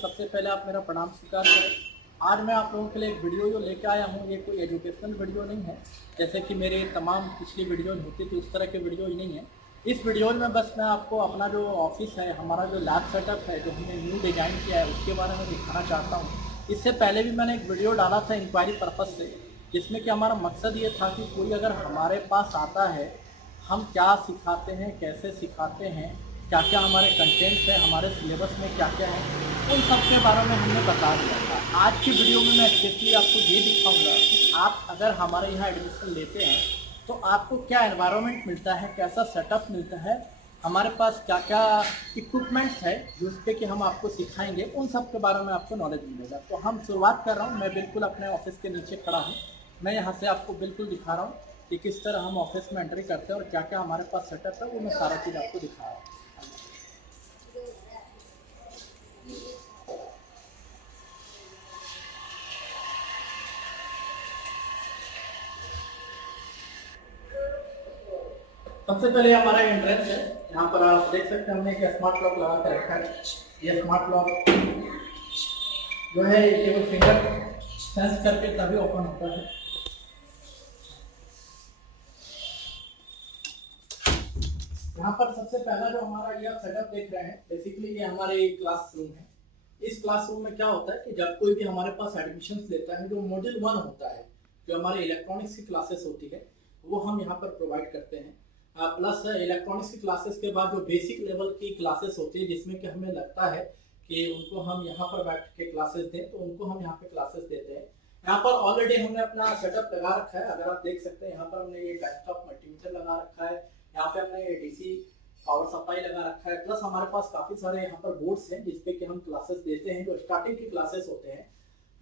सबसे पहले आप मेरा प्रणाम स्वीकार करें। आज मैं आप लोगों के लिए एक वीडियो जो लेके आया हूँ, ये कोई एजुकेशनल वीडियो नहीं है। जैसे कि मेरे तमाम पिछली वीडियो होती थी उस तरह के वीडियो ही नहीं है। इस वीडियो में बस मैं आपको अपना जो ऑफिस है, हमारा जो लैब सेटअप है, जो हमने न्यू डिज़ाइन किया है, उसके बारे में दिखाना चाहता हूँ। इससे पहले भी मैंने एक वीडियो डाला था इंक्वायरी पर्पज़ से, जिसमें कि हमारा मकसद ये था कि कोई अगर हमारे पास आता है, हम क्या सिखाते हैं, कैसे सिखाते हैं, क्या क्या हमारे कंटेंट्स हैं, हमारे सिलेबस में क्या क्या है, उन सब के बारे में हमने बता दिया था। आज की वीडियो में मैं स्पेशली आपको ये दिखाऊंगा कि आप अगर हमारे यहाँ एडमिशन लेते हैं तो आपको क्या एनवायरनमेंट मिलता है, कैसा सेटअप मिलता है, हमारे पास क्या क्या इक्विपमेंट्स है जिस पे कि हम आपको सिखाएंगे, उन सब के बारे में आपको नॉलेज मिलेगा। तो हम शुरुआत कर रहा हूँ। मैं बिल्कुल अपने ऑफिस के नीचे खड़ा हूँ। मैं यहाँ से आपको बिल्कुल दिखा रहा हूँ कि किस तरह हम ऑफिस में एंट्री करते हैं और क्या क्या हमारे पास सेटअप है, वो मैं सारा चीज़ आपको दिखा रहा हूँ। सबसे पहले हमारा एंट्रेंस है। यहाँ पर आप देख सकते हैं हमने एक स्मार्ट लॉक लगा कर रखा है। ये स्मार्ट लॉक जो है केवल फिंगर सेंस करके तभी ओपन होता है। यहाँ पर सबसे पहला जो हमारा ये सेटअप देख रहे हैं, बेसिकली ये हमारे क्लासरूम है। इस क्लासरूम में क्या होता है कि जब कोई भी हमारे पास एडमिशन लेता है, जो मॉड्यूल 1 होता है, जो हमारे इलेक्ट्रॉनिक्स की क्लासेस होती है, वो हम यहाँ पर प्रोवाइड करते हैं। प्लस इलेक्ट्रॉनिक्स की क्लासेस के बाद जो बेसिक लेवल की क्लासेस होती है, जिसमें कि हमें लगता है कि उनको हम यहाँ पर बैठ के क्लासेस दें, तो उनको हम यहाँ पे क्लासेस देते हैं। यहाँ पर ऑलरेडी हमने अपना सेटअप लगा रखा है। अगर आप देख सकते हैं, यहाँ पर हमने ये डेस्कटॉप मल्टीमीटर लगा रखा है। यहाँ पे हमने डीसी पावर सप्लाई लगा रखा है। प्लस हमारे पास काफी सारे यहाँ पर बोर्ड्स हैं जिसपे कि हम क्लासेस देते हैं, जो स्टार्टिंग की क्लासेस होते हैं।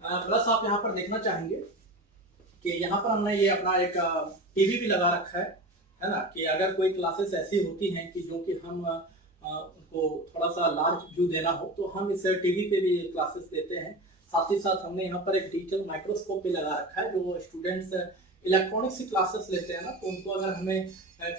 प्लस आप यहाँ पर देखना चाहेंगे कि यहाँ पर हमने ये अपना एक टीवी भी लगा रखा है ना, कि अगर कोई क्लासेस ऐसी होती हैं कि जो कि हम उनको थोड़ा सा लार्ज व्यू देना हो, तो हम इस टीवी पे भी क्लासेस देते हैं। साथ ही साथ हमने यहाँ पर एक डिजिटल माइक्रोस्कोप भी लगा रखा है। जो स्टूडेंट्स इलेक्ट्रॉनिक्स की क्लासेस लेते हैं ना, तो उनको अगर हमें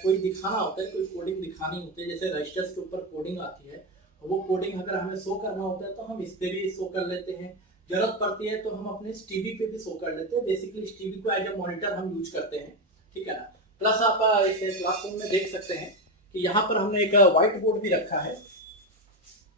कोई दिखाना होता है, कोई कोडिंग दिखानी होती है, जैसे रजिस्टर्स के ऊपर कोडिंग आती है, वो कोडिंग अगर हमें शो करना होता है तो हम इस पे भी शो कर लेते हैं। जरूरत पड़ती है तो हम अपने इस टीवी पे भी शो कर लेते हैं। बेसिकली इस टीवी को एज ए मॉनिटर हम यूज करते हैं, ठीक है ना। प्लस आप इस क्लासरूम में देख सकते हैं कि यहाँ पर हमने एक व्हाइट बोर्ड भी रखा है।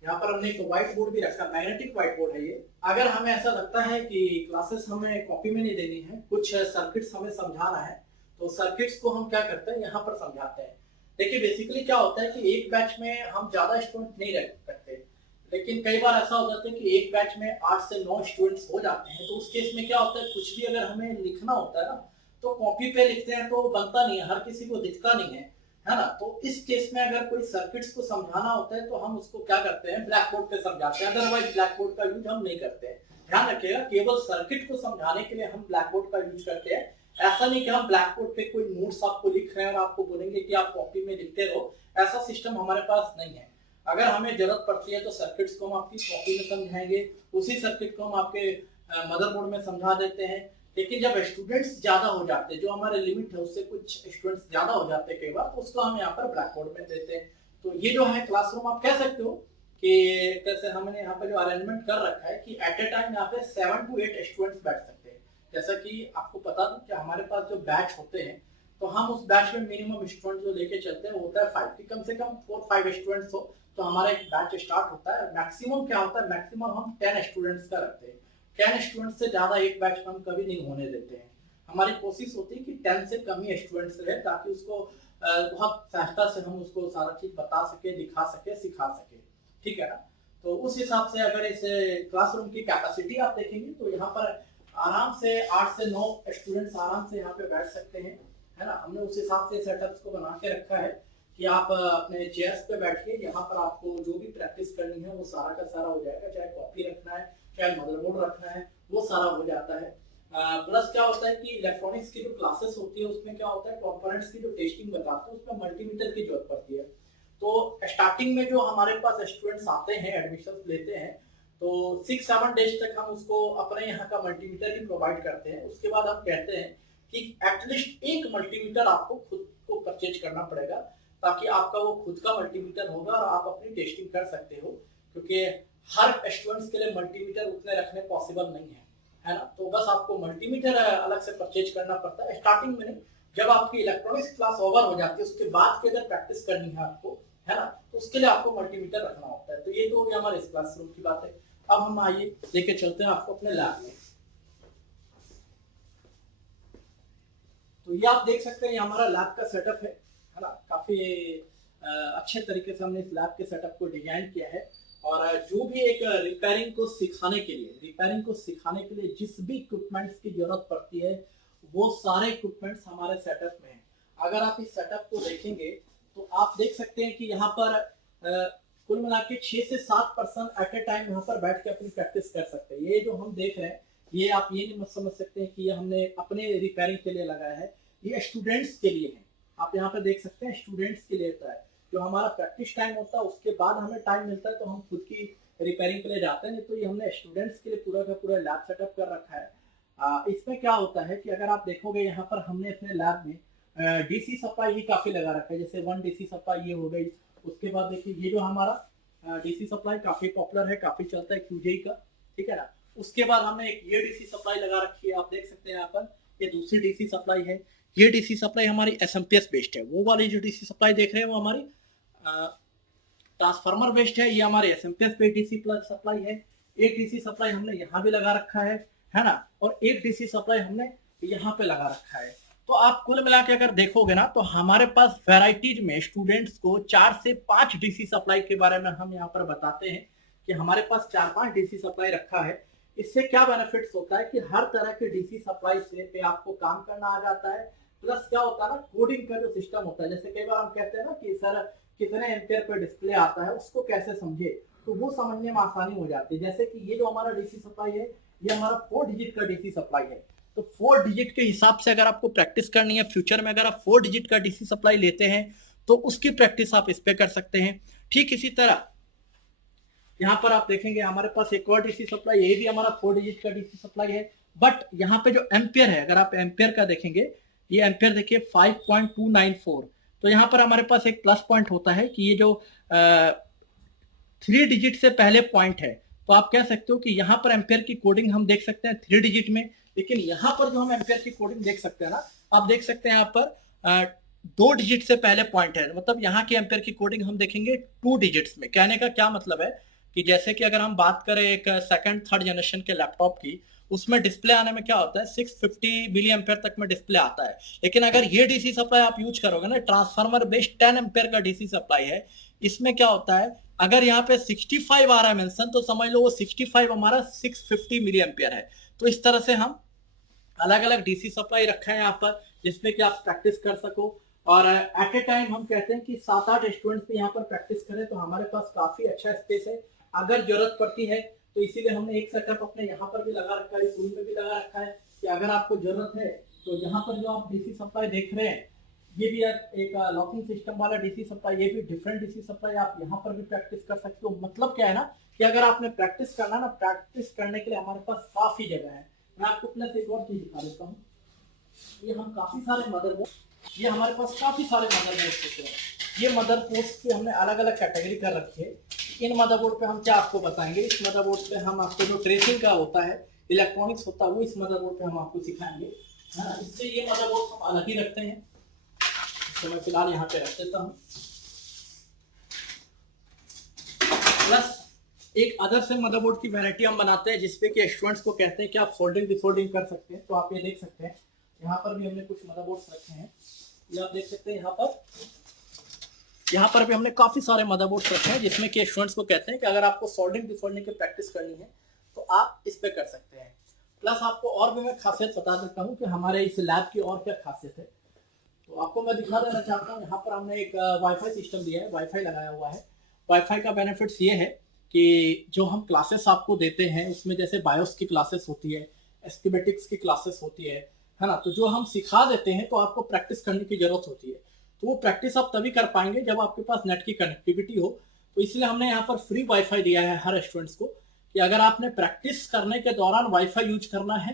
यहाँ पर हमने एक व्हाइट बोर्ड भी रखा, मैग्नेटिक व्हाइट बोर्ड है ये। अगर हमें ऐसा लगता है कि क्लासेस हमें कॉपी में नहीं देनी है, कुछ सर्किट्स हमें समझाना है, तो सर्किट्स को हम क्या करते हैं, यहाँ पर समझाते हैं। देखिए बेसिकली क्या होता है कि एक बैच में हम ज्यादा स्टूडेंट नहीं रख सकते, लेकिन कई बार ऐसा हो जाता है कि एक बैच में 8 से 9 स्टूडेंट्स हो जाते हैं। तो उस केस में क्या होता है, कुछ भी अगर हमें लिखना होता है ना, तो कॉपी पे लिखते हैं तो बनता नहीं है, हर किसी को दिखता नहीं है ना। तो इस केस में अगर कोई सर्किट्स को समझाना होता है तो हम उसको क्या करते हैं, ब्लैक बोर्ड पे समझाते हैं। अदरवाइज ब्लैक बोर्ड का यूज हम नहीं करते हैं। ध्यान रखिएगा, केवल सर्किट को समझाने के लिए हम ब्लैक बोर्ड का यूज करते हैं। ऐसा नहीं कि हम ब्लैक बोर्ड पे कोई नोट्स आपको लिख रहे हैं और आपको बोलेंगे कि आप कॉपी में लिखते रहो, ऐसा सिस्टम हमारे पास नहीं है। अगर हमें जरूरत पड़ती है तो सर्किट्स को हम आपकी कॉपी में समझाएंगे, उसी सर्किट को हम आपके मदरबोर्ड में समझा देते हैं। लेकिन जब स्टूडेंट्स ज्यादा हो जाते हैं, जो हमारे लिमिट है उससे कुछ स्टूडेंट्स ज्यादा हो जाते हैं कई बार, तो उसको हम यहाँ पर ब्लैक बोर्ड में देते हैं। तो ये जो है क्लासरूम, आप कह सकते हो कि एक तरह से हमने यहाँ पे जो अरेंजमेंट कर रखा है कि एट ए टाइम यहाँ पे 7 to 8 स्टूडेंट्स बैठ सकते हैं। जैसा कि आपको बता दूं कि हमारे पास जो बैच होते हैं, तो हम उस बैच में मिनिमम स्टूडेंट जो लेके चलते हैं वो होता है 5, कि कम से कम 4-5 स्टूडेंट्स हो तो हमारा एक बैच स्टार्ट होता है। मैक्सिमम क्या होता है, मैक्सिमम हम 10 स्टूडेंट्स का रखते हैं। 10 स्टूडेंट्स से ज्यादा एक बैच में हम कभी नहीं होने देते हैं। हमारी कोशिश होती है कि 10 से कम ही स्टूडेंट्स रहे, ताकि उसको बहुत सहजता से हम उसको सारा चीज बता सके, दिखा सके, सिखा सके, ठीक है ना। तो उस हिसाब से अगर इस क्लासरूम की कैपेसिटी आप देखेंगे तो यहाँ पर आराम से 8 से 9 स्टूडेंट्स आराम से यहाँ पे बैठ सकते हैं, है ना। हमने उस हिसाब से सेटअप्स को बना के रखा है कि आप अपने चेयर्स पे बैठिए। यहाँ पर आपको जो भी प्रैक्टिस करनी है वो सारा का सारा हो जाएगा। चाहे कॉपी रखना है, चाहे मदरबोर्ड रखना है, वो सारा हो जाता है। प्लस क्या होता है कि इलेक्ट्रॉनिक्स की जो क्लासेस होती है उसमें क्या होता है, कंपोनेंट्स की जो टेस्टिंग बताते हैं उसमें मल्टीमीटर की जरूरत पड़ती है। तो स्टार्टिंग में जो हमारे पास स्टूडेंट्स आते हैं, एडमिशन लेते हैं, तो 6-7 डेज तक हम उसको अपने यहाँ का मल्टीमीटर भी प्रोवाइड करते हैं। उसके बाद हम कहते हैं कि एटलीस्ट एक मल्टीमीटर आपको खुद को परचेज करना पड़ेगा, ताकि आपका वो खुद का मल्टीमीटर होगा और आप अपनी टेस्टिंग कर सकते हो। क्योंकि हर स्टूडेंट्स के लिए मल्टीमीटर उतने रखने पॉसिबल नहीं है ना। तो बस आपको मल्टीमीटर अलग से परचेज करना पड़ता है स्टार्टिंग में नहीं, जब आपकी इलेक्ट्रॉनिक्स क्लास ओवर हो जाती है उसके बाद की अगर प्रैक्टिस करनी है आपको, है ना, तो उसके लिए आपको मल्टीमीटर रखना होता है। तो ये तो हो गया हमारे इस क्लासरूम की बात है। अब हम आइए लेके चलते हैं आपको अपने लैब में। तो ये आप देख सकते हैं, ये हमारा लैब का सेटअप है ना। काफी अच्छे तरीके से हमने इस लैब के सेटअप को डिजाइन किया है। और जो भी एक रिपेयरिंग को सिखाने के लिए जिस भी इक्विपमेंट्स की जरूरत पड़ती है वो सारे इक्विपमेंट्स हमारे सेटअप में हैं। अगर आप इस सेटअप को देखेंगे तो आप देख सकते हैं कि यहाँ पर कुल मिला के 6 से 7 पर्सन एट ए टाइम यहाँ पर बैठ के अपनी प्रैक्टिस कर सकते हैं। ये जो हम देख रहे हैं, ये आप ये नहीं समझ सकते हैं कि ये हमने अपने रिपेयरिंग के लिए लगाया है, ये स्टूडेंट्स के लिए है। आप यहाँ पे देख सकते हैं स्टूडेंट्स के लिए होता है। जो हमारा प्रैक्टिस टाइम होता है उसके बाद हमें टाइम मिलता है तो हम खुद की रिपेयरिंग के लिए जाते हैं। नहीं तो ये हमने स्टूडेंट्स के लिए पूरा का पूरा लैब सेटअप कर रखा है। इसमें क्या होता है कि अगर आप देखोगे यहाँ पर हमने अपने लैब में डीसी सप्लाई ही काफी लगा रखा है। जैसे 1 डीसी सप्लाई ये हो गई। उसके बाद देखिए ये जो हमारा डीसी सप्लाई काफी पॉपुलर है, काफी चलता है क्यूजेई का, ठीक है ना। उसके बाद हमने एक ये डीसी सप्लाई लगा रखी है, आप देख सकते हैं यहाँ पर, ये दूसरी डीसी सप्लाई है। ये डीसी सप्लाई हमारी एसएमपीएस बेस्ड है। वो वाली जो डीसी सप्लाई देख रहे हैं वो हमारी ट्रांसफार्मर बेस्ड है। ये हमारे एसएमपीएस बेस्ड डीसी सप्लाई है। एक डीसी सप्लाई हमने यहाँ भी लगा रखा है ना, और एक डीसी सप्लाई हमने यहाँ पे लगा रखा है। तो आप कुल मिला के अगर देखोगे ना तो हमारे पास वैरायटीज में स्टूडेंट्स को 4 से 5 डीसी सप्लाई के बारे में हम यहाँ पर बताते हैं कि हमारे पास 4-5 डीसी सप्लाई रखा है। इससे क्या बेनिफिट्स होता है कि हर तरह के डीसी सप्लाई से पे आपको काम करना आ जाता है। प्लस क्या होता है ना, कोडिंग का जो सिस्टम होता है, जैसे कई बार हम कहते हैं ना कि सर कितने एम्पियर पे डिस्प्ले आता है उसको कैसे समझे, तो वो समझने में आसानी हो जाती है। जैसे कि ये जो हमारा डीसी सप्लाई है ये हमारा 4 डिजिट का डीसी सप्लाई है। तो 4 डिजिट के हिसाब से अगर आपको प्रैक्टिस करनी है फ्यूचर में, अगर आप 4 डिजिट का डीसी सप्लाई लेते हैं तो उसकी प्रैक्टिस आप इस पे कर सकते हैं। ठीक इसी तरह यहाँ पर आप देखेंगे हमारे पास एक और डीसी सप्लाई, ये भी हमारा 4 डिजिट का डीसी सप्लाई है। बट यहाँ पे जो एम्पियर है, अगर आप एम्पियर का देखेंगे, ये एम्पियर देखिए 5.294। तो यहाँ पर हमारे पास एक प्लस पॉइंट होता है कि ये जो 3 डिजिट से पहले पॉइंट है, तो आप कह सकते हो कि यहाँ पर एम्पियर की कोडिंग हम देख सकते हैं 3 डिजिट में। लेकिन यहाँ पर जो हम एम्पियर की कोडिंग देख सकते हैं ना, आप देख सकते हैं यहाँ पर 2 डिजिट से पहले पॉइंट है, मतलब यहाँ की एम्पियर की कोडिंग हम देखेंगे 2 डिजिट्स में। कहने का क्या मतलब है कि जैसे कि अगर हम बात करें एक सेकंड थर्ड जनरेशन के लैपटॉप की, उसमें डिस्प्ले आने में क्या होता है 650 मिली एम्पियर तक में डिस्प्ले आता है। लेकिन अगर ये डीसी सप्लाई आप यूज करोगे ना, ट्रांसफार्मर बेस्ड 10 एम्पियर का डीसी सप्लाई है, इसमें क्या होता है अगर यहाँ पे 65 आ रहा है मेंशन, तो समझ लो वो 65 हमारा 650 मिली एम्पियर है। तो इस तरह से हम अलग अलग डीसी सप्लाई रखा है यहाँ पर जिसमें कि आप प्रैक्टिस कर सको। और एट ए टाइम हम कहते हैं कि 7-8 स्टूडेंट्स भी यहाँ पर प्रैक्टिस करें, तो हमारे पास काफी अच्छा स्पेस है। अगर जरूरत पड़ती है तो इसीलिए हमने एक सेटअप अपने यहाँ पर भी लगा रखा है, इस रूम में भी लगा रखा है कि अगर आपको जरूरत है तो यहाँ पर जो आप डीसी सप्लाई देख रहे हैं ये भी एक लॉकिंग सिस्टम वाला डीसी सप्लाई, ये भी डिफरेंट डीसी सप्लाई, आप यहाँ पर भी प्रैक्टिस कर सकते हो। मतलब क्या है ना कि अगर आपने प्रैक्टिस करना ना, प्रैक्टिस करने के लिए हमारे पास काफी जगह है। मैं आपको प्लस एक और चीज दिखा देता हूँ। ये हम काफी सारे मदरबोर्ड, ये हमारे पास काफी सारे मदरबोर्ड होते हैं। ये मदरबोर्ड पे हमने अलग अलग कैटेगरी कर रखी है। इन मदरबोर्ड पे हम क्या आपको बताएंगे, इस मदरबोर्ड पे हम आपको जो ट्रेसिंग का होता है, इलेक्ट्रॉनिक्स होता है, वो इस मदरबोर्ड पे हम आपको सिखाएंगे, है ना। इससे ये मदरबोर्ड हम अलग ही रखते हैं, तो मैं फिलहाल यहाँ पे रख देता हूँ। प्लस एक अदर से मदरबोर्ड की वैरायटी हम बनाते हैं जिसपे कि स्टूडेंट्स को कहते हैं कि आप फोल्डिंग डिफोल्डिंग कर सकते हैं। तो आप ये देख सकते हैं यहाँ पर भी हमने कुछ मदरबोर्ड्स रखे हैं, ये आप देख सकते हैं। यहाँ पर भी हमने काफी सारे मदरबोर्ड्स रखे हैं जिसमें कि स्टूडेंट्स को कहते हैं कि अगर आपको सोल्डिंग डिफोल्डिंग की प्रैक्टिस करनी है तो आप इस पे कर सकते हैं। प्लस आपको और भी मैं खासियत बता देता हूँ कि हमारे इस लैब की और क्या खासियत है, तो आपको मैं दिखा देना चाहता हूँ। यहाँ पर हमने एक वाईफाई सिस्टम दिया है, वाईफाई लगाया हुआ है। वाईफाई का बेनिफिट्स ये है कि जो हम क्लासेस आपको देते हैं उसमें जैसे बायोस की क्लासेस होती है, एस्कीमेटिक्स की क्लासेस होती है ना, तो जो हम सिखा देते हैं तो आपको प्रैक्टिस करने की जरूरत होती है। तो वो प्रैक्टिस आप तभी कर पाएंगे जब आपके पास नेट की कनेक्टिविटी हो। तो इसलिए हमने यहाँ पर फ्री वाईफाई दिया है हर स्टूडेंट्स को कि अगर आपने प्रैक्टिस करने के दौरान वाईफाई यूज करना है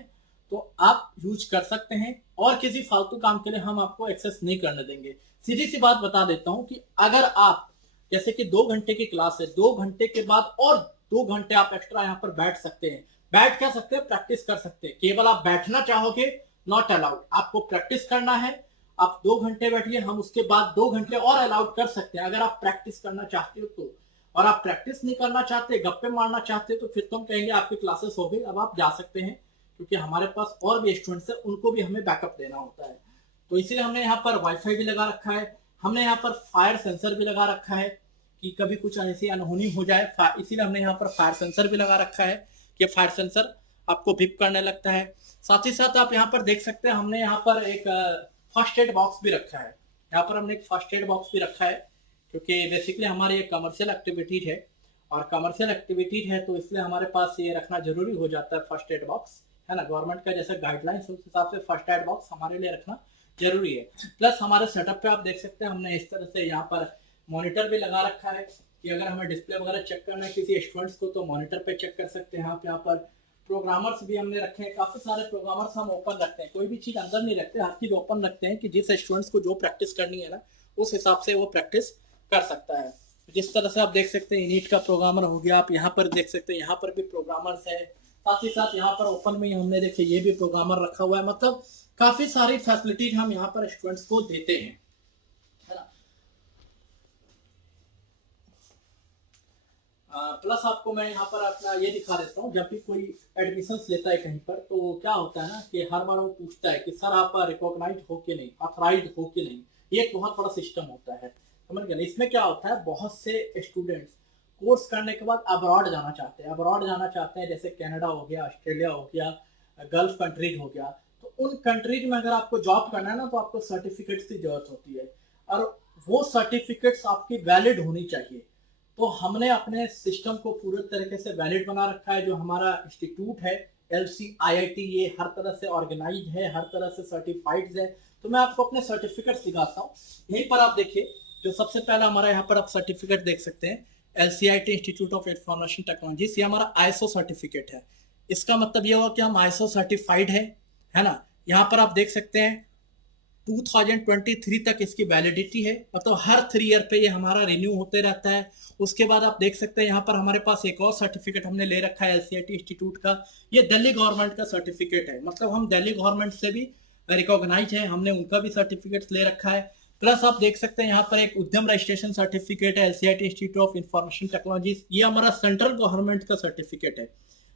तो आप यूज कर सकते हैं, और किसी फालतू काम के लिए हम आपको एक्सेस नहीं करने देंगे। सीधी सी बात बता देता हूँ कि अगर आप जैसे कि 2 घंटे की क्लास है, 2 घंटे के बाद और 2 घंटे आप एक्स्ट्रा यहाँ पर बैठ सकते हैं। बैठ क्या सकते हैं, प्रैक्टिस कर सकते हैं। केवल आप बैठना चाहोगे, नॉट अलाउड। आपको प्रैक्टिस करना है, आप 2 घंटे बैठिए, हम उसके बाद 2 घंटे और अलाउड कर सकते हैं अगर आप प्रैक्टिस करना चाहते हो तो। और आप प्रैक्टिस नहीं करना चाहते, गप्पे मारना चाहते हो, तो फिर तो हम कहेंगे आपकी क्लासेस हो गई, अब आप जा सकते हैं, क्योंकि हमारे पास और भी स्टूडेंट्स हैं, उनको भी हमें बैकअप देना होता है। तो इसीलिए हमने यहाँ पर वाईफाई भी लगा रखा है, हमने यहाँ पर फायर सेंसर भी लगा रखा है कि कभी कुछ ऐसी अनहोनी हो जाए, इसीलिए हमने यहाँ पर फायर सेंसर भी लगा रखा है कि फायर सेंसर आपको बिप करने लगता है। साथ ही साथ आप यहाँ पर देख सकते हैं हमने यहाँ पर एक फर्स्ट एड बॉक्स भी रखा है। यहाँ पर हमने एक फर्स्ट एड बॉक्स भी रखा है, क्योंकि बेसिकली हमारी एक कमर्शियल एक्टिविटीज है, और कमर्शियल एक्टिविटीज है तो इसलिए हमारे पास ये रखना जरूरी हो जाता है फर्स्ट एड बॉक्स, है ना। गवर्नमेंट का जैसे गाइडलाइंस उस हिसाब से फर्स्ट एड बॉक्स हमारे लिए रखना जरूरी है। प्लस हमारे सेटअप पे आप देख सकते हैं हमने इस तरह से यहाँ पर मॉनिटर भी लगा रखा है कि अगर हमें डिस्प्ले वगैरह चेक करना है किसी स्टूडेंट्स को तो मॉनिटर पे चेक कर सकते हैं। यहाँ पर प्रोग्रामर्स भी हमने रखे हैं, काफी सारे प्रोग्रामर्स हम ओपन रखते हैं, कोई भी चीज अंदर नहीं रखते, हर चीज ओपन रखते हैं कि जिस स्टूडेंट्स को जो प्रैक्टिस करनी है ना उस हिसाब से वो प्रैक्टिस कर सकता है। जिस तरह से आप देख सकते हैं नीट का प्रोग्रामर हो गया, आप यहाँ पर देख सकते हैं यहाँ पर भी प्रोग्रामर्स है, साथ ही साथ यहाँ पर ओपन में हमने देखे ये भी प्रोग्रामर रखा हुआ है। मतलब काफी सारी फैसिलिटीज हम यहाँ पर स्टूडेंट्स को देते हैं, है ना। प्लस आपको मैं यहाँ पर अपना ये दिखा देता हूँ, जब भी कोई एडमिशंस लेता है कहीं पर तो क्या होता है ना कि हर बार वो पूछता है कि सर आप रिकॉग्नाइज हो कि नहीं, ऑथराइज हो कि नहीं। ये एक बहुत बड़ा सिस्टम होता है, समझ गए ना। इसमें क्या होता है, बहुत से स्टूडेंट्स कोर्स करने के बाद अब्रॉड जाना चाहते हैं, अब्रॉड जाना चाहते हैं, जैसे कनाडा हो गया, ऑस्ट्रेलिया हो गया, गल्फ कंट्रीज हो गया। तो उन कंट्रीज में अगर आपको जॉब करना है ना तो आपको सर्टिफिकेट्स की जरूरत होती है, और वो सर्टिफिकेट्स आपकी वैलिड होनी चाहिए। तो हमने अपने सिस्टम को पूरे तरीके से वैलिड बना रखा है। जो हमारा इंस्टीट्यूट है LCIIT, ये हर तरह से ऑर्गेनाइज है, हर तरह से सर्टिफाइड है। तो मैं आपको अपने सर्टिफिकेट्स दिखाता हूँ। यहीं पर आप देखिए, जो सबसे पहला हमारा यहाँ पर आप सर्टिफिकेट देख सकते हैं, LCIT institute of information technology, ये हमारा ISO सर्टिफिकेट है। इसका मतलब ये हुआ कि हम ISO सर्टिफाइड है ना। यहाँ पर आप देख सकते हैं 2023 तक इसकी वैलिडिटी है, मतलब हर 3 ईयर पे ये हमारा रिन्यू होते रहता है। उसके बाद आप देख सकते हैं यहाँ पर हमारे पास एक और सर्टिफिकेट हमने ले रखा है LCIT इंस्टीट्यूट का, ये दिल्ली गवर्नमेंट का सर्टिफिकेट है, मतलब हम दिल्ली गवर्नमेंट से भी रिकॉग्नाइज है, हमने उनका भी सर्टिफिकेट ले रखा है। प्लस आप देख सकते हैं यहाँ पर एक उद्यम रजिस्ट्रेशन सर्टिफिकेट है LCIT institute of information technology, ये हमारा सेंट्रल गवर्नमेंट का सर्टिफिकेट है।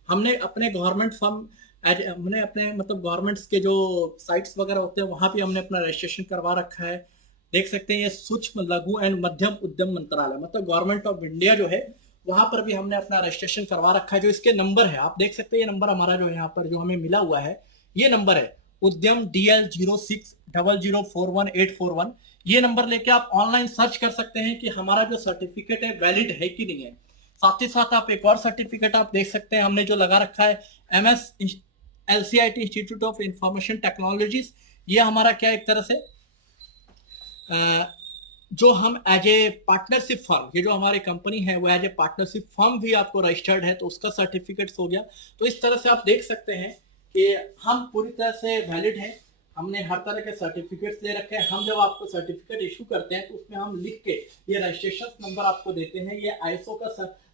हमने अपने गवर्नमेंट फर्म हमने अपने मतलब गवर्नमेंट्स के जो साइट्स वगैरह होते हैं वहां भी हमने अपना रजिस्ट्रेशन करवा रखा है। देख सकते हैं ये सूक्ष्म लघु एंड मध्यम उद्यम मंत्रालय, मतलब गवर्नमेंट ऑफ इंडिया जो है वहां पर भी हमने अपना रजिस्ट्रेशन करवा रखा है। जो इसके नंबर है आप देख सकते हैं, ये नंबर हमारा जो है यहाँ पर जो हमें मिला हुआ है, ये नंबर है उद्यम DL 0600418141। ये नंबर लेके आप ऑनलाइन सर्च कर सकते हैं कि हमारा जो सर्टिफिकेट है वैलिड है कि नहीं है। साथ ही साथ आप एक और सर्टिफिकेट आप देख सकते हैं हमने जो लगा रखा है MS LCIT institute of information technologies. ये हमारा क्या एक तरह से जो हम एज ए पार्टनरशिप फर्म, ये जो हमारी कंपनी है वो एज ए पार्टनरशिप फर्म भी आपको रजिस्टर्ड है, तो उसका सर्टिफिकेट्स हो गया। तो इस तरह से आप देख सकते हैं कि हम पूरी तरह से वैलिड हैं, हमने हर तरह के सर्टिफिकेट्स ले रखे हैं। हम जब आपको सर्टिफिकेट इशू करते हैं तो उसमें हम लिख के ये रजिस्ट्रेशन नंबर आपको देते हैं, ये ISO का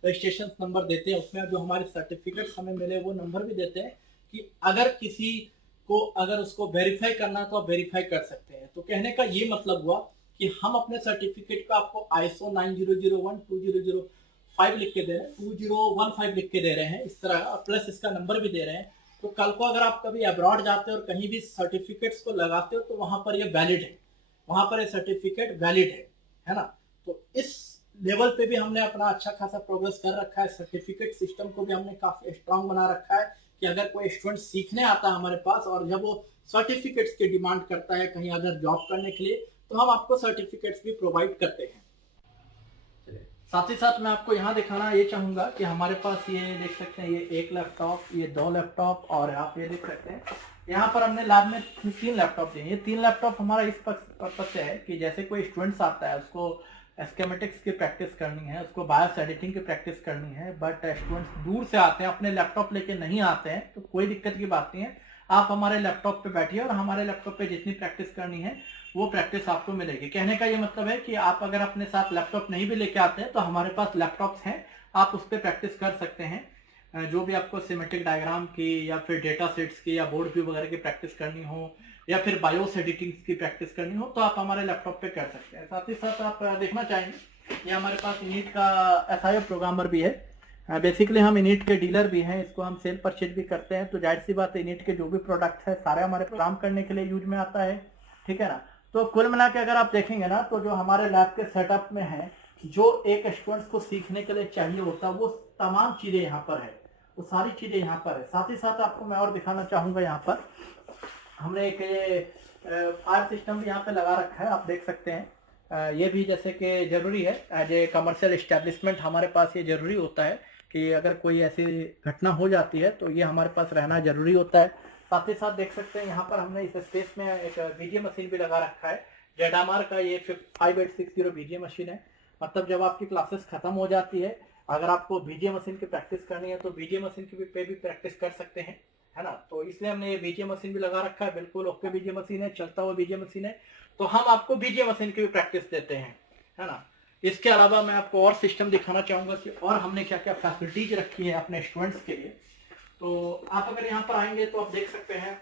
रजिस्ट्रेशन नंबर देते हैं, उसमें जो हमारे सर्टिफिकेट्स हमें मिले वो नंबर भी देते हैं कि अगर किसी को अगर उसको वेरीफाई करना तो आप वेरीफाई कर सकते हैं। तो कहने का ये मतलब हुआ कि हम अपने सर्टिफिकेट को आपको ISO 9001 2005 लिख के दे रहे हैं, 2015 लिख के दे रहे हैं इस तरह, प्लस इसका नंबर भी दे रहे हैं। तो कल को अगर आप कभी अब्रॉड जाते हो और कहीं भी सर्टिफिकेट्स को लगाते हो तो वहां पर ये वैलिड है, वहां पर ये सर्टिफिकेट वैलिड है ना। तो इस लेवल पे भी हमने अपना अच्छा खासा प्रोग्रेस कर रखा है। सर्टिफिकेट सिस्टम को भी हमने काफी स्ट्रांग बना रखा है कि अगर कोई स्टूडेंट सीखने आता है हमारे पास और जब वो सर्टिफिकेट्स की डिमांड करता है कहीं अगर जॉब करने के लिए, तो हम आपको सर्टिफिकेट्स भी प्रोवाइड करते हैं। साथ ही साथ मैं आपको यहाँ दिखाना ये चाहूंगा कि हमारे पास ये देख सकते हैं, ये 1 लैपटॉप, ये 2 लैपटॉप, और आप ये देख सकते हैं यहाँ पर हमने लैब में 3 लैपटॉप दिए। ये 3 लैपटॉप हमारा इस पर्पज से है कि जैसे कोई स्टूडेंट्स आता है उसको स्कीमेटिक्स की प्रैक्टिस करनी है, उसको बायोस एडिटिंग की प्रैक्टिस करनी है, बट स्टूडेंट्स दूर से आते हैं, अपने लैपटॉप लेके नहीं आते हैं, तो कोई दिक्कत की बात नहीं है, आप हमारे लैपटॉप पे बैठिए और हमारे लैपटॉप पे जितनी प्रैक्टिस करनी है वो प्रैक्टिस आपको मिलेगी। कहने का ये मतलब है कि आप अगर अपने साथ लैपटॉप नहीं भी लेके आते हैं तो हमारे पास लैपटॉप्स हैं, आप उस पर प्रैक्टिस कर सकते हैं। जो भी आपको सिमेट्रिक डायग्राम की या फिर डेटा सेट्स की या बोर्ड व्यू वगैरह की प्रैक्टिस करनी हो या फिर बायोस एडिटिंग की प्रैक्टिस करनी हो तो आप हमारे लैपटॉप पे कर सकते हैं। साथ ही साथ आप देखना चाहेंगे ये हमारे पास इनिट का SIF प्रोग्रामर भी है। बेसिकली हम इनिट के डीलर भी हैं, इसको हम सेल परचेज भी करते हैं। तो जाहिर सी बात है इनिट के जो भी प्रोडक्ट है सारे हमारे प्रोग्राम करने के लिए यूज में आता है, ठीक है ना। तो कुल मिला के अगर आप देखेंगे ना तो जो हमारे लैब के सेटअप में है, जो एक स्टूडेंट्स को सीखने के लिए चाहिए होता है वो तमाम चीजें यहाँ पर है, वो सारी चीजें यहाँ पर है। साथ ही साथ आपको मैं और दिखाना चाहूंगा, यहाँ पर हमने एक ये फायर सिस्टम भी यहाँ पे लगा रखा है, आप देख सकते हैं। ये भी जैसे कि जरूरी है एज ए कमर्शियल इस्टेब्लिशमेंट, हमारे पास ये जरूरी होता है कि अगर कोई ऐसी घटना हो जाती है तो ये हमारे पास रहना जरूरी होता है। साथ ही साथ देख सकते हैं यहाँ पर हमने इस स्पेस में एक VGA मशीन भी लगा रखा है। जेडामार का ये 5860 VGA मशीन है। मतलब जब आपकी क्लासेस खत्म हो जाती है, अगर आपको VGA मशीन की प्रैक्टिस करनी है तो VGA मशीन की पे भी प्रैक्टिस कर सकते हैं, है ना। तो इसलिए हमने ये VGA मशीन भी लगा रखा है। बिल्कुल ओके VGA मशीन है, चलता हुआ VGA मशीन है। तो हम आपको VGA मशीन की भी प्रैक्टिस देते हैं, है ना। इसके अलावा मैं आपको और सिस्टम दिखाना चाहूंगा कि और हमने क्या क्या फैसिलिटीज रखी है अपने स्टूडेंट्स के लिए। तो आप अगर यहाँ पर आएंगे तो आप देख सकते हैं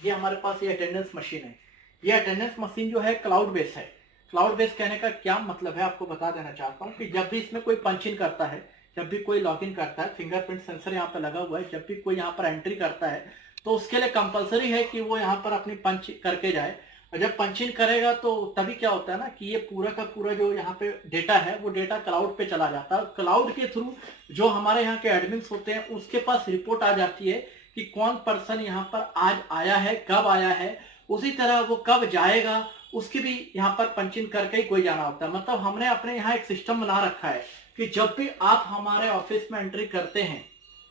ये हमारे पास ये अटेंडेंस मशीन है। ये अटेंडेंस मशीन जो है क्लाउड बेस है। क्लाउड बेस कहने का क्या मतलब है आपको बता देना चाहता हूँ कि जब भी इसमें कोई पंच इन करता है, जब भी कोई लॉगिन करता है, फिंगरप्रिंट सेंसर यहाँ पर लगा हुआ है, जब भी कोई यहाँ पर एंट्री करता है तो उसके लिए कंपलसरी है कि वो यहाँ पर अपनी पंच करके जाए। और जब पंच इन करेगा तो तभी क्या होता है ना कि ये पूरा का पूरा जो यहाँ पे डेटा है वो डेटा क्लाउड पे चला जाता है। क्लाउड के थ्रू जो हमारे यहाँ के एडमिन्स होते हैं उसके पास रिपोर्ट आ जाती है कि कौन पर्सन यहाँ पर आज आया है, कब आया है, उसी तरह वो कब जाएगा उसकी भी यहाँ पर पंच इन करके ही कोई जाना होता है। मतलब हमने अपने यहाँ एक सिस्टम बना रखा है कि जब भी आप हमारे ऑफिस में एंट्री करते हैं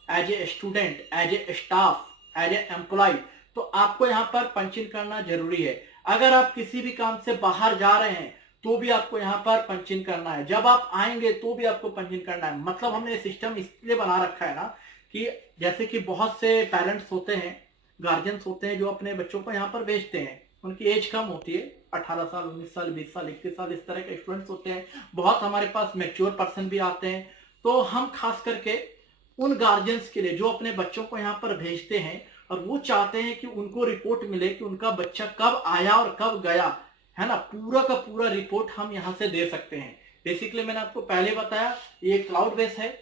as a student, as a staff, as a employ, तो आपको यहाँ पर पंच इन करना जरूरी है। अगर आप किसी भी काम से बाहर जा रहे हैं तो भी आपको यहाँ पर पंच इन करना है, जब आप आएंगे तो भी आपको पंच इन करना है। मतलब हमने सिस्टम इसलिए बना रखा है ना कि जैसे कि बहुत से पेरेंट्स होते हैं, गार्जियंस होते हैं जो अपने बच्चों को यहाँ पर भेजते हैं, उनकी एज कम होती है, 18 साल, 19 साल, 20 साल, 21 साल, इस तरह के स्टूडेंट्स होते हैं। बहुत हमारे पास मैच्योर पर्सन भी आते हैं। तो हम खास करके उन गार्जियंस के लिए जो अपने बच्चों को यहाँ पर भेजते हैं और वो चाहते हैं कि उनको रिपोर्ट मिले कि उनका बच्चा कब आया और कब गया, है ना, पूरा का पूरा रिपोर्ट हम यहाँ से दे सकते हैं। बेसिकली मैंने आपको पहले बताया ये क्लाउड बेस है।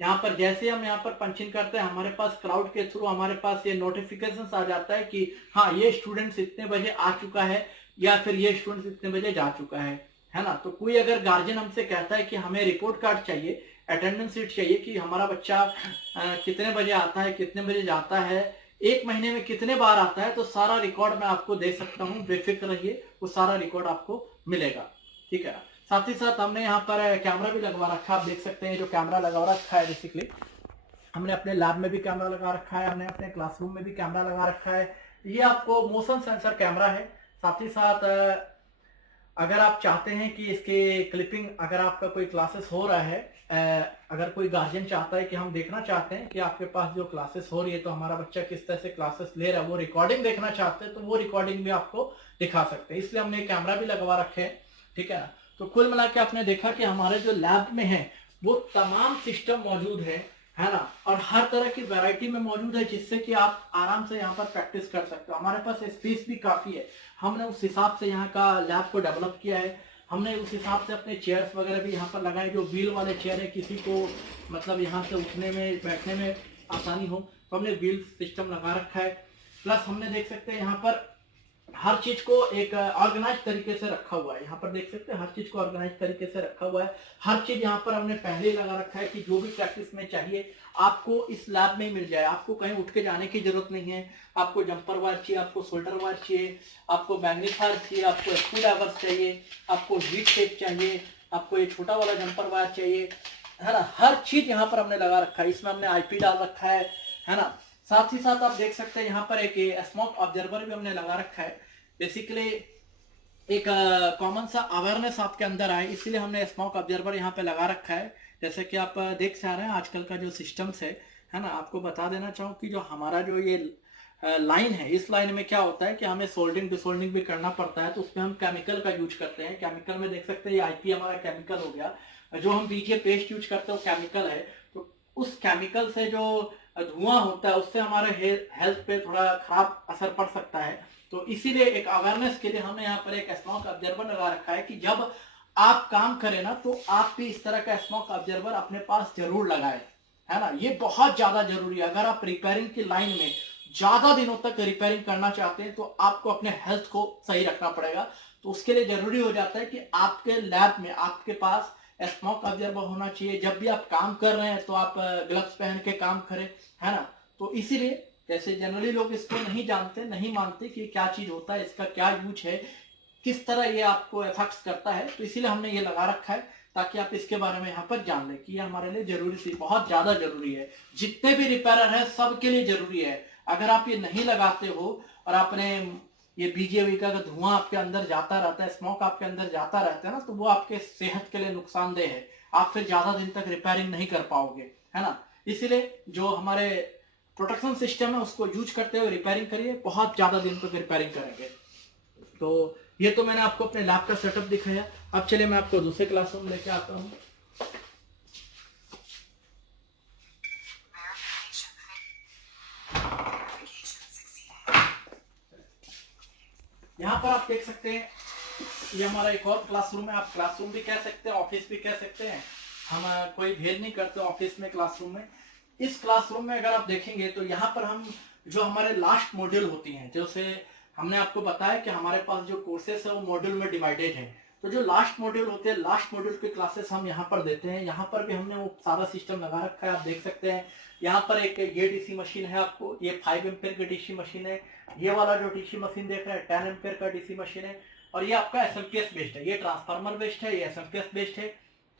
यहाँ पर जैसे हम यहाँ पर पंच इन करते हैं हमारे पास क्लाउड के थ्रू हमारे पास ये नोटिफिकेशन आ जाता है कि हाँ ये स्टूडेंट्स इतने बजे आ चुका है या फिर ये स्टूडेंट्स इतने बजे जा चुका है ना। तो कोई अगर गार्जियन हमसे कहता है कि हमें रिपोर्ट कार्ड चाहिए, अटेंडेंस शीट चाहिए कि हमारा बच्चा कितने बजे आता है, कितने बजे जाता है, एक महीने में कितने बार आता है, तो सारा रिकॉर्ड मैं आपको दे सकता हूँ, बेफिक्र रहिए, वो सारा रिकॉर्ड आपको मिलेगा, ठीक है। साथ ही साथ हमने यहाँ पर कैमरा भी लगवा रखा है। आप देख सकते हैं जो कैमरा लगा रखा है, बेसिकली हमने अपने लैब में भी कैमरा लगा रखा है, हमने अपने क्लासरूम में भी कैमरा लगा रखा है। ये आपको मोशन सेंसर कैमरा है। साथ ही साथ अगर आप चाहते हैं कि इसके क्लिपिंग, अगर आपका कोई क्लासेस हो रहा है, अगर कोई गार्जियन चाहता है कि हम देखना चाहते हैं कि आपके पास जो क्लासेस हो रही है तो हमारा बच्चा किस तरह से क्लासेस ले रहा है, वो रिकॉर्डिंग देखना चाहते हैं तो वो रिकॉर्डिंग भी आपको दिखा सकते हैं। इसलिए हमने कैमरा भी लगवा रखे हैं, ठीक है ना। तो कुल मिला के आपने देखा कि हमारे जो लैब में है वो तमाम सिस्टम मौजूद है ना, और हर तरह की वैरायटी में मौजूद है जिससे कि आप आराम से यहाँ पर प्रैक्टिस कर सकते हो। हमारे पास स्पेस भी काफी है, हमने उस हिसाब से यहाँ का लैब को डेवलप किया है। हमने उस हिसाब से अपने चेयर्स वगैरह भी यहाँ पर लगाए, जो व्हील वाले चेयर है, किसी को मतलब यहाँ से उठने में बैठने में आसानी हो तो हमने व्हील सिस्टम लगा रखा है। प्लस हमने देख सकते हैं यहाँ पर हर चीज को एक ऑर्गेनाइज तरीके से रखा हुआ है। यहाँ पर देख सकते हैं हर चीज को ऑर्गेनाइज तरीके से रखा हुआ है। हर चीज यहाँ पर हमने पहले ही लगा रखा है कि जो भी प्रैक्टिस में चाहिए आपको इस लैब में मिल जाए। आपको कहीं उठ के जाने की जरूरत नहीं है। आपको जंपर वायर चाहिए, आपको शोल्डर वायर चाहिए, आपको मैग्नीफायर चाहिए, आपको स्क्रू ड्राइवर्स चाहिए, आपको हीट टेप चाहिए, आपको ये छोटा वाला जंपर वायर चाहिए, है ना। हर चीज यहाँ पर हमने लगा रखा है। इसमें हमने आईपी डाल रखा है ना। साथ ही साथ आप देख सकते हैं यहाँ पर एक स्मोक ऑब्जर्वर भी हमने लगा रखा है। बेसिकली एक कॉमन सा अवेयरनेस आपके अंदर आए इसलिए हमने स्मोक ऑब्जर्वर यहाँ पे लगा रखा है। जैसे कि आप देख जा रहे हैं आजकल का जो सिस्टम्स है ना। आपको बता देना चाहूँ कि जो हमारा जो ये लाइन है, इस लाइन में क्या होता है कि हमें सोल्डिंग डिसोल्डिंग भी करना पड़ता है, तो उसमें हम केमिकल का यूज करते हैं। केमिकल में देख सकते हैं ये आईपी हमारा केमिकल हो गया। जो हम बीजे पेस्ट यूज करते हैं वो केमिकल है, तो उस केमिकल से जो धुआं होता है उससे हमारे हेल्थ पे थोड़ा खराब असर पड़ सकता है। तो इसीलिए एक अवेयरनेस के लिए हमने यहाँ पर एक स्मोक ऑब्जर्वर लगा रखा है कि जब आप काम करें ना तो आप भी इस तरह का स्मोक ऑब्जर्वर अपने पास जरूर लगाए, है ना। ये बहुत ज्यादा जरूरी है। अगर आप रिपेयरिंग की लाइन में ज्यादा दिनों तक रिपेयरिंग करना चाहते हैं तो आपको अपने हेल्थ को सही रखना पड़ेगा। तो उसके लिए जरूरी हो जाता है कि आपके लैब में आपके पास स्मोक ऑब्जर्वर होना चाहिए। जब भी आप काम कर रहे हैं तो आप ग्लव्स पहन के काम करें, है ना। तो इसीलिए जैसे जनरली लोग इसको नहीं जानते, नहीं मानते कि क्या चीज होता है, इसका क्या यूज है, किस तरह ये आपको इफेक्ट करता है, तो इसीलिए हमने ये लगा रखा है ताकि आप इसके बारे में यहाँ पर जान लें कि ये हमारे लिए जरूरी सी बहुत ज्यादा जरूरी है। जितने भी रिपेयरर है सबके लिए जरूरी है। अगर आप ये नहीं लगाते हो और आपने ये बीजेवी का धुआं आपके अंदर जाता रहता है, स्मोक आपके अंदर जाता रहता है ना, तो वो आपके सेहत के लिए नुकसानदेह है। आप फिर ज्यादा दिन तक रिपेयरिंग नहीं कर पाओगे, है ना। इसीलिए जो हमारे प्रोटेक्शन सिस्टम है उसको यूज करते हुए रिपेयरिंग करिए, बहुत ज्यादा दिन तक रिपेयरिंग करेंगे। तो ये तो मैंने आपको अपने लैब का सेटअप दिखाया। अब चलिए मैं आपको दूसरे क्लासरूम लेके आता हूँ। यहाँ पर आप देख सकते हैं ये हमारा एक और क्लासरूम है। आप क्लासरूम भी कह सकते हैं, ऑफिस भी कह सकते हैं। हम कोई भेद नहीं करते ऑफिस में, क्लासरूम में। इस क्लासरूम में अगर आप देखेंगे तो यहाँ पर हम जो हमारे लास्ट मॉड्यूल होती हैं, जैसे हमने आपको बताया कि हमारे पास जो कोर्सेस है वो मॉड्यूल में डिवाइडेड है। तो जो लास्ट मॉड्यूल होते हैं, लास्ट मॉड्यूल के क्लासेस हम यहाँ पर देते हैं। यहाँ पर भी हमने वो सारा सिस्टम लगा रखा है, आप देख सकते हैं। यहाँ पर एक ये डीसी मशीन है, आपको ये 5 एम्पेयर की डीसी मशीन है। ये वाला जो डीसी मशीन देख रहे हैं 10 एम्पेयर का डीसी मशीन है। और ये आपका एसएमपीएस बेस्ड है, ये ट्रांसफार्मर बेस्ड है, ये एसएमपीएस बेस्ड है।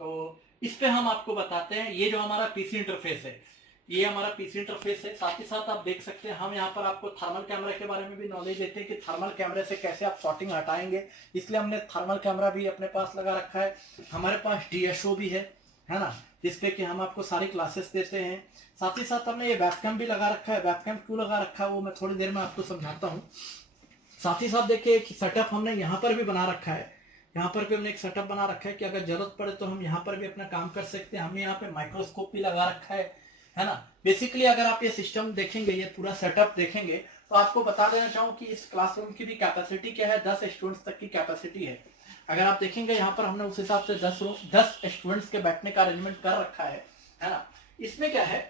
तो इस पे हम आपको बताते हैं। ये जो हमारा पीसी इंटरफेस है, ये हमारा पीसी इंटरफेस है। साथ ही साथ आप देख सकते हैं हम यहाँ पर आपको थर्मल कैमरा के बारे में भी नॉलेज देते हैं कि थर्मल कैमरे से कैसे आप शॉर्टिंग हटाएंगे। इसलिए हमने थर्मल कैमरा भी अपने पास लगा रखा है। हमारे पास डीएसओ भी है ना, जिसपे कि हम आपको सारी क्लासेस देते हैं। साथ ही साथ हमने ये वेबकैम भी लगा रखा है। वेबकैम क्यों लगा रखा है वो मैं थोड़ी देर में आपको समझाता हूँ। साथ ही साथ देखिए एक सेटअप हमने यहाँ पर भी बना रखा है। यहाँ पर भी हमने एक सेटअप बना रखा है कि अगर जरूरत पड़े तो हम यहाँ पर भी अपना काम कर सकते हैं। हमने यहाँ पे माइक्रोस्कोप भी लगा रखा है ना। बेसिकली अगर आप ये सिस्टम देखेंगे, ये पूरा सेटअप देखेंगे, तो आपको बता देना चाहूँ कि इस क्लासरूम की भी कैपेसिटी क्या है, 10 स्टूडेंट्स तक की कैपेसिटी है। अगर आप देखेंगे यहाँ पर हमने उस हिसाब से 10 स्टूडेंट्स के बैठने का अरेंजमेंट कर रखा है ना। इसमें क्या है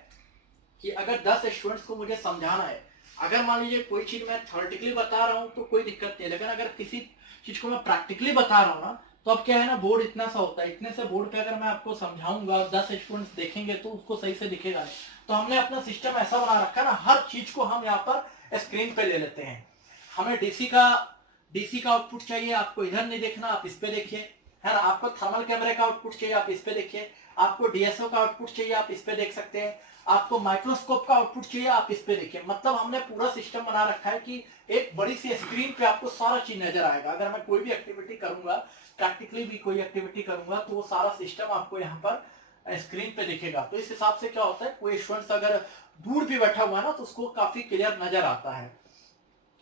कि अगर 10 स्टूडेंट्स को मुझे समझाना है, अगर मान लीजिए कोई चीज मैं थ्योरेटिकली बता रहा हूँ तो कोई दिक्कत नहीं है, लेकिन अगर किसी चीज को मैं प्रैक्टिकली बता रहा हूँ ना, तो अब क्या है ना, बोर्ड इतना सा होता है, इतने से बोर्ड पे अगर मैं आपको समझाऊंगा और 10 स्टूडेंट्स देखेंगे तो उसको सही से दिखेगा नहीं। तो हमने अपना सिस्टम ऐसा बना रखा है ना, हर चीज को हम यहाँ पर स्क्रीन पे ले लेते हैं। हमें डीसी का आउटपुट चाहिए, आपको इधर नहीं देखना, आप इस पे देखिए, है ना। आपको थर्मल कैमरे का आउटपुट चाहिए, आप इस पे देखिए। आपको डीएसओ का आउटपुट चाहिए, आप इस पे देख सकते हैं। आपको माइक्रोस्कोप का आउटपुट चाहिए, आप इस पे देखिए। मतलब हमने पूरा सिस्टम बना रखा है कि एक बड़ी सी स्क्रीन पे आपको सारा चीज नजर आएगा। अगर मैं कोई भी एक्टिविटी करूंगा, प्रैक्टिकली भी कोई एक्टिविटी करूंगा, तो वो सारा सिस्टम आपको यहाँ पर स्क्रीन पे दिखेगा। तो इस हिसाब से क्या होता है, कोई स्टूडेंट अगर दूर भी बैठा हुआ है ना, तो उसको काफी क्लियर नजर आता है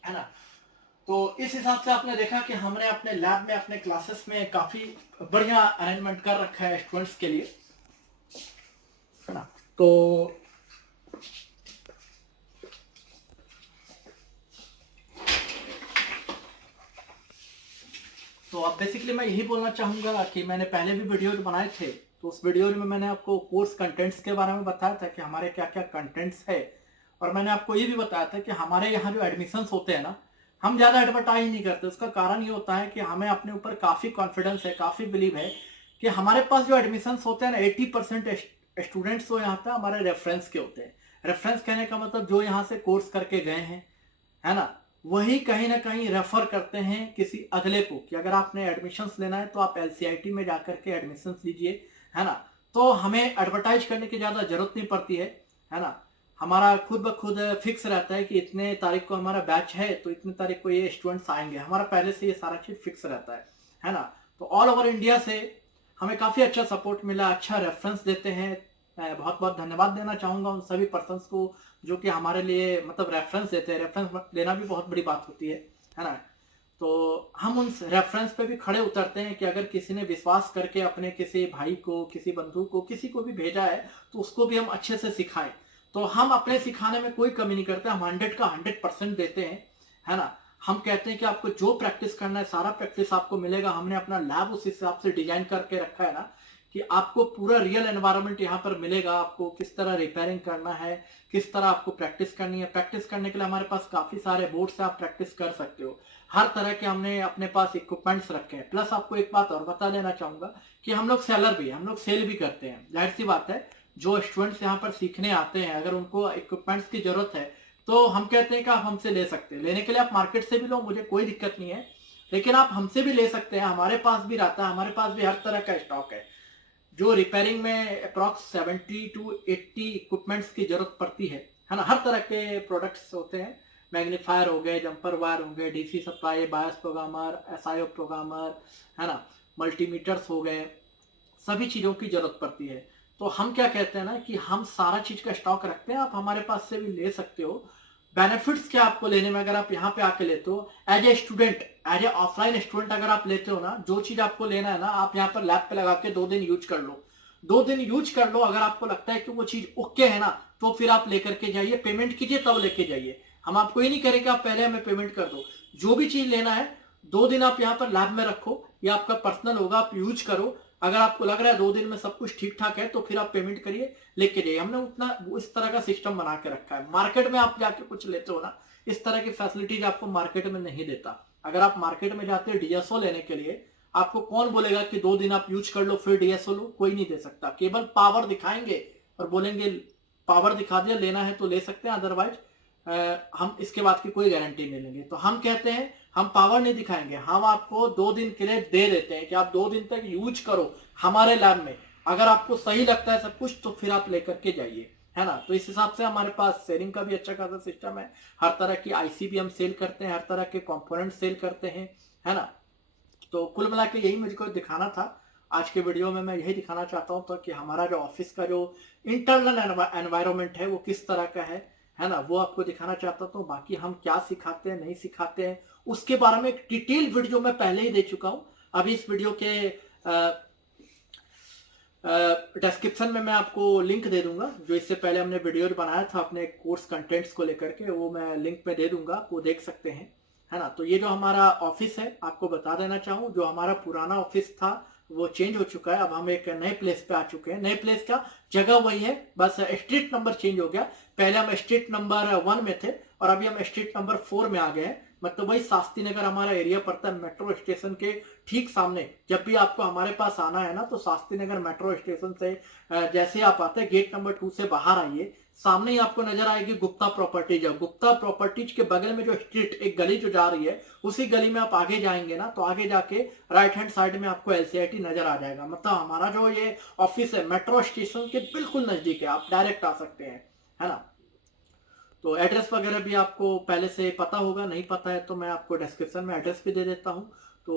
ना। तो इस हिसाब से आपने देखा कि हमने अपने लैब में, अपने क्लासेस में काफी बढ़िया अरेंजमेंट कर रखा है स्टूडेंट्स के लिए, है ना। तो अब बेसिकली मैं यही बोलना चाहूंगा कि मैंने पहले भी वीडियो बनाए थे, तो उस वीडियो में मैंने आपको कोर्स कंटेंट्स के बारे में बताया था कि हमारे क्या क्या कंटेंट्स है। और मैंने आपको ये भी बताया था कि हमारे यहाँ जो एडमिशन्स होते हैं ना, हम ज़्यादा एडवर्टाइज नहीं करते। उसका कारण ये होता है कि हमें अपने ऊपर काफ़ी कॉन्फिडेंस है, काफ़ी बिलीव है कि हमारे पास जो एडमिशन्स होते हैं ना, 80% स्टूडेंट्स जो यहाँ पे हमारे रेफरेंस के होते हैं। रेफरेंस कहने का मतलब जो यहाँ से कोर्स करके गए हैं, है ना, वही कहीं ना कहीं रेफर करते हैं किसी अगले को कि अगर आपने एडमिशन्स लेना है तो आप एलसीआईटी में जाकर के एडमिशन्स लीजिए, है ना। तो हमें एडवर्टाइज करने की ज़्यादा जरूरत नहीं पड़ती है ना। हमारा खुद ब खुद फिक्स रहता है कि इतने तारीख को हमारा बैच है, तो इतने तारीख को ये स्टूडेंट्स आएंगे। हमारा पहले से ये सारा चीज़ फिक्स रहता है ना। तो ऑल ओवर इंडिया से हमें काफ़ी अच्छा सपोर्ट मिला, अच्छा रेफरेंस देते हैं। मैं बहुत बहुत धन्यवाद देना चाहूँगा उन सभी पर्सनस को जो कि हमारे लिए मतलब रेफरेंस देते हैं। रेफरेंस लेना भी बहुत बड़ी बात होती है ना। तो हम उन रेफरेंस पे भी खड़े उतरते हैं कि अगर किसी ने विश्वास करके अपने किसी भाई को, किसी बंधु को, किसी को भी भेजा है तो उसको भी हम अच्छे से सिखाएं। तो हम अपने सिखाने में कोई कमी नहीं करते, हम 100 का 100% देते हैं, है ना। हम कहते हैं कि आपको जो प्रैक्टिस करना है सारा प्रैक्टिस आपको मिलेगा। हमने अपना लैब उस हिसाब से डिजाइन करके रखा है ना कि आपको पूरा रियल एनवायरनमेंट यहाँ पर मिलेगा। आपको किस तरह रिपेयरिंग करना है, किस तरह आपको प्रैक्टिस करनी है। प्रैक्टिस करने के लिए हमारे पास काफी सारे बोर्ड से आप प्रैक्टिस कर सकते हो। हर तरह के हमने अपने पास इक्विपमेंट्स रखे हैं। प्लस आपको एक बात और बता देना चाहूंगा कि हम लोग सेलर भी, हम लोग सेल भी करते हैं। जाहिर सी बात है, जो स्टूडेंट्स यहाँ पर सीखने आते हैं अगर उनको इक्विपमेंट्स की जरूरत है तो हम कहते हैं कि आप हमसे ले सकते हैं। लेने के लिए आप मार्केट से भी लो, मुझे कोई दिक्कत नहीं है, लेकिन आप हमसे भी ले सकते हैं। हमारे पास भी रहता है, हमारे पास भी हर तरह का स्टॉक है। जो रिपेयरिंग में अप्रॉक्स 70 to 80 इक्विपमेंट्स की जरूरत पड़ती है ना। हर तरह के प्रोडक्ट्स होते हैं, मैग्नीफायर हो गए, जंपर वायर हो गए, डीसी सप्लाई, बायस प्रोग्रामर, एसआईओ प्रोग्रामर, है ना, मल्टीमीटर्स हो गए, सभी चीज़ों की जरूरत पड़ती है। तो हम क्या कहते हैं ना कि हम सारा चीज़ का स्टॉक रखते हैं, आप हमारे पास से भी ले सकते हो। बेनिफिट्स क्या आपको लेने में, अगर आप यहाँ पे आके लेते हो as a student, as a offline student अगर आप लेते हो ना, जो चीज आपको लेना है ना, आप यहाँ पर लैब पे लगा के 2 दिन यूज कर लो। 2 दिन यूज कर लो, अगर आपको लगता है कि वो चीज ओके है ना, तो फिर आप लेकर के जाइए, पेमेंट कीजिए तब लेके जाइए। हम आपको ये नहीं करेंगे आप पहले हमें पेमेंट कर दो। जो भी चीज लेना है 2 दिन आप यहाँ पर लैब में रखो, या आपका पर्सनल होगा, आप यूज करो। अगर आपको लग रहा है 2 दिन में सब कुछ ठीक ठाक है तो फिर आप पेमेंट करिए, लेके जाइए। हमने उतना इस तरह का सिस्टम बना के रखा है। मार्केट में आप जाके कुछ लेते हो ना, इस तरह की फैसिलिटीज आपको मार्केट में नहीं देता। अगर आप मार्केट में जाते हैं डीएसओ लेने के लिए, आपको कौन बोलेगा कि 2 दिन आप यूज कर लो फिर डीएसओ लो? कोई नहीं दे सकता। केवल पावर दिखाएंगे और बोलेंगे पावर दिखा दिया, लेना है तो ले सकते हैं, अदरवाइज हम इसके बाद की कोई गारंटी नहीं लेंगे। तो हम कहते हैं हम पावर नहीं दिखाएंगे, हम आपको 2 दिन के लिए दे देते हैं कि आप 2 दिन तक यूज करो हमारे लैब में। अगर आपको सही लगता है सब कुछ तो फिर आप लेकर के जाइए, है ना। तो इस हिसाब से हमारे पास सेलिंग का भी अच्छा खासा सिस्टम है। हर तरह की आईसी भी हम सेल करते हैं, हर तरह के कंपोनेंट सेल करते हैं, है ना। तो कुल मिला के यही मुझको दिखाना था आज के वीडियो में। मैं यही दिखाना चाहता हूँ तो कि हमारा जो ऑफिस का जो इंटरनल एनवायरनमेंट है वो किस तरह का है ना, वो आपको दिखाना चाहता हूँ। बाकी हम क्या सिखाते हैं नहीं सिखाते हैं उसके बारे में एक डिटेल वीडियो मैं पहले ही दे चुका हूँ। अभी इस वीडियो के डिस्क्रिप्शन में मैं आपको लिंक दे दूंगा, जो इससे पहले हमने वीडियो बनाया था अपने कोर्स कंटेंट्स को लेकर के, वो मैं लिंक पे दे दूंगा, वो देख सकते हैं, है ना। तो ये जो हमारा ऑफिस है, आपको बता देना चाहूँ, जो हमारा पुराना ऑफिस था वो चेंज हो चुका है। अब हम एक नए प्लेस पे आ चुके हैं। नए प्लेस का जगह वही है, बस स्ट्रीट नंबर चेंज हो गया। पहले हम स्ट्रीट नंबर 1 में थे और अभी हम स्ट्रीट नंबर 4 में आ गए हैं। मतलब वही शास्त्री नगर हमारा एरिया पड़ता है, मेट्रो स्टेशन के ठीक सामने। जब भी आपको हमारे पास आना है ना, तो शास्त्री नगर मेट्रो स्टेशन से जैसे आप आते हैं गेट नंबर 2 से बाहर आइए, सामने ही आपको नजर आएगी गुप्ता प्रॉपर्टीज। गुप्ता प्रॉपर्टीज के बगल में जो स्ट्रीट एक गली जो जा रही है, उसी गली में आप आगे जाएंगे ना, तो आगे जाके राइट हैंड साइड में आपको एलसीआईटी नजर आ जाएगा। मतलब हमारा जो ये ऑफिस है मेट्रो स्टेशन के बिल्कुल नजदीक है, आप डायरेक्ट आ सकते हैं, है ना। तो एड्रेस वगैरह भी आपको पहले से पता होगा, नहीं पता है तो मैं आपको डिस्क्रिप्शन में एड्रेस भी दे देता हूँ। तो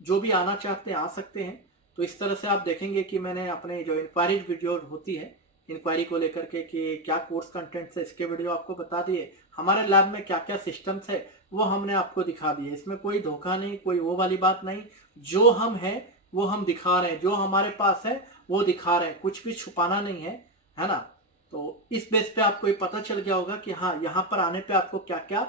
जो भी आना चाहते हैं आ सकते हैं। तो इस तरह से आप देखेंगे कि मैंने अपने जो इंक्वायरी वीडियो होती है, इंक्वायरी को लेकर के कि क्या कोर्स कंटेंट्स है, इसके वीडियो आपको बता दिए। हमारे लैब में क्या क्या सिस्टम्स है वो हमने आपको दिखा दिए। इसमें कोई धोखा नहीं, कोई वो वाली बात नहीं। जो हम हैं वो हम दिखा रहे हैं, जो हमारे पास है वो दिखा रहे हैं, कुछ भी छुपाना नहीं है ना। तो इस बेस पे आपको ये पता चल गया होगा कि हाँ, यहाँ पर आने पे आपको क्या क्या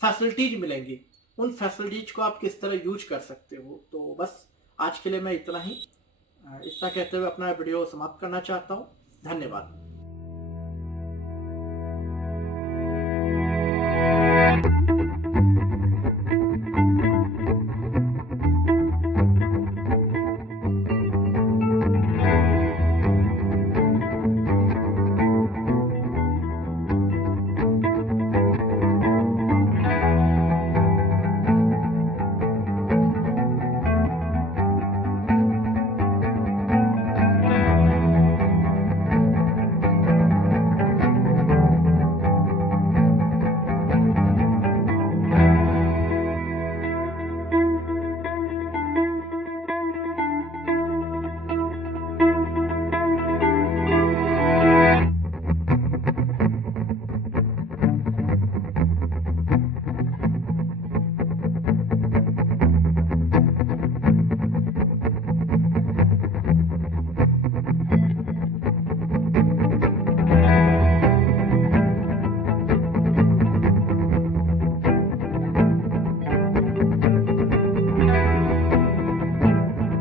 फैसिलिटीज मिलेंगी, उन फैसिलिटीज को आप किस तरह यूज कर सकते हो। तो बस आज के लिए मैं इतना कहते हुए अपना वीडियो समाप्त करना चाहता हूँ। धन्यवाद।